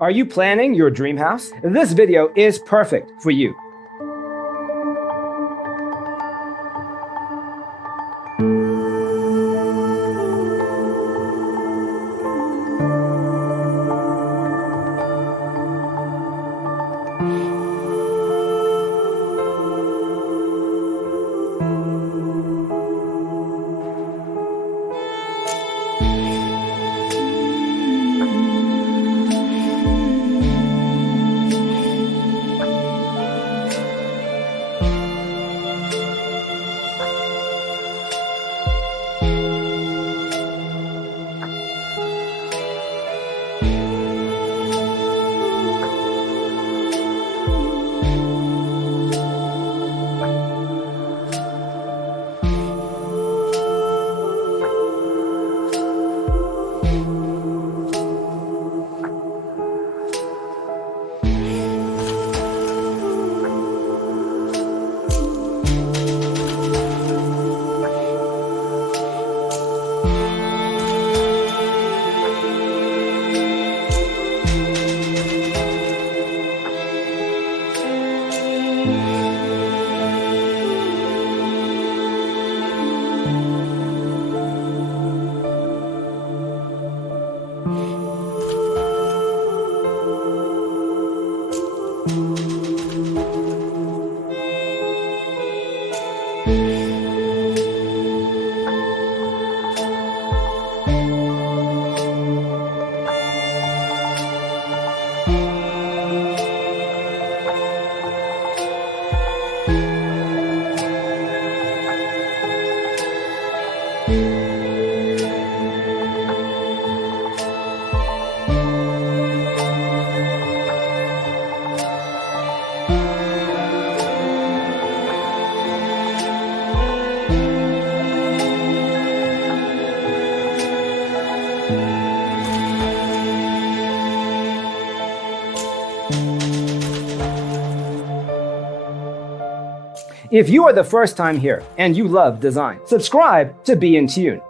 Are you planning your dream house? This video is perfect for you. If you are the first time here and you love design, subscribe to be in tune.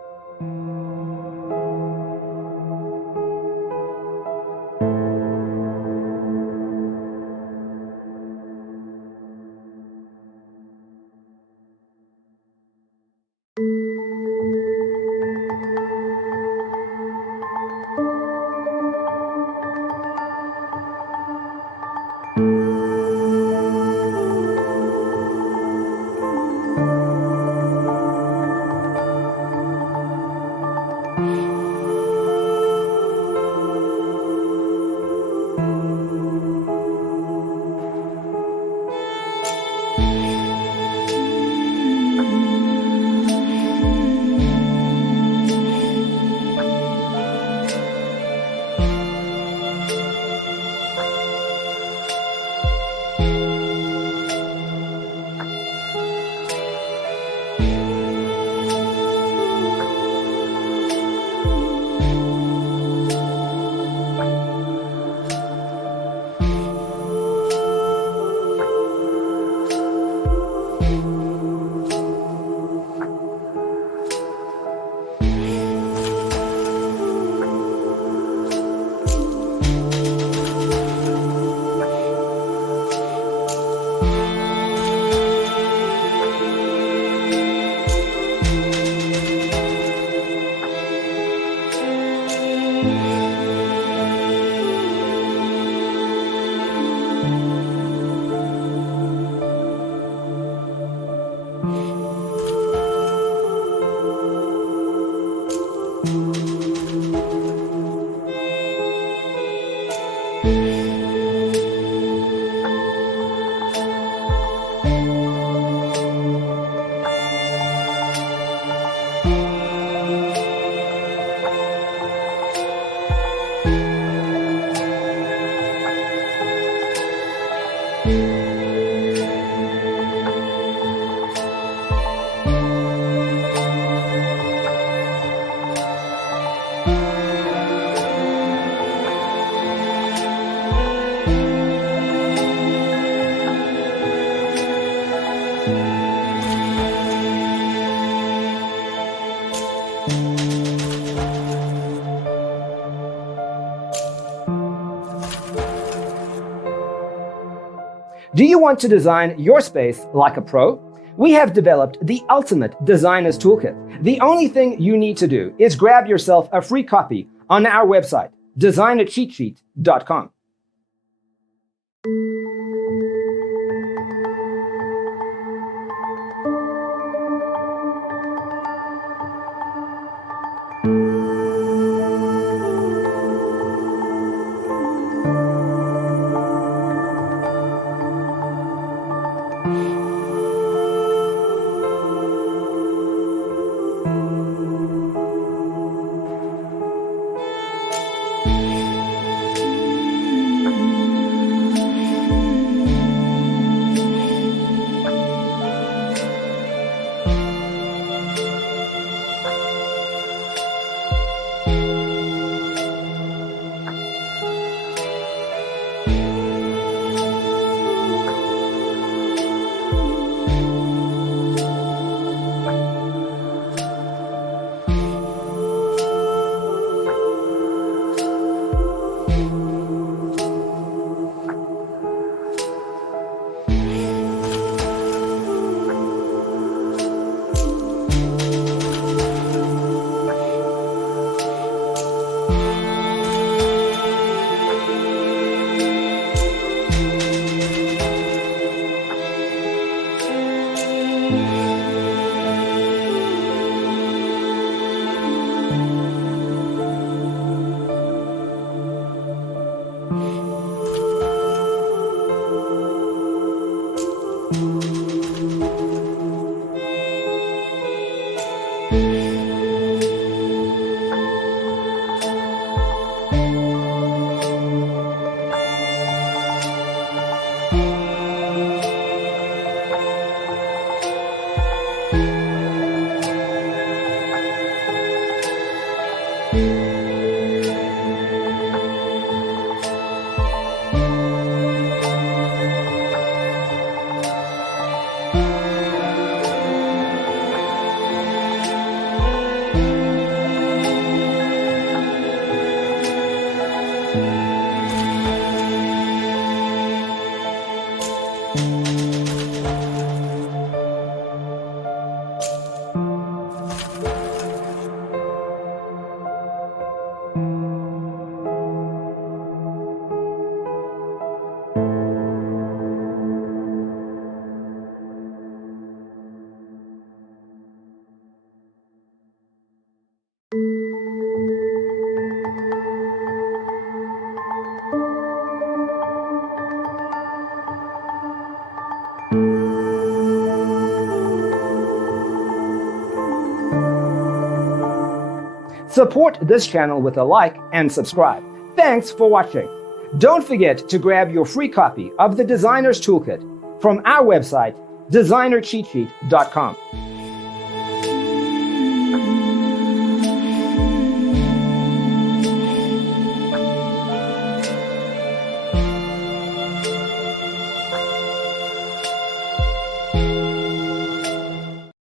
Do you want to design your space like a pro? We have developed the ultimate designer's toolkit. The only thing you need to do is grab yourself a free copy on our website, designercheatsheet.com. Support this channel with a like and subscribe. Thanks for watching. Don't forget to grab your free copy of the Designer's Toolkit from our website, designercheatsheet.com.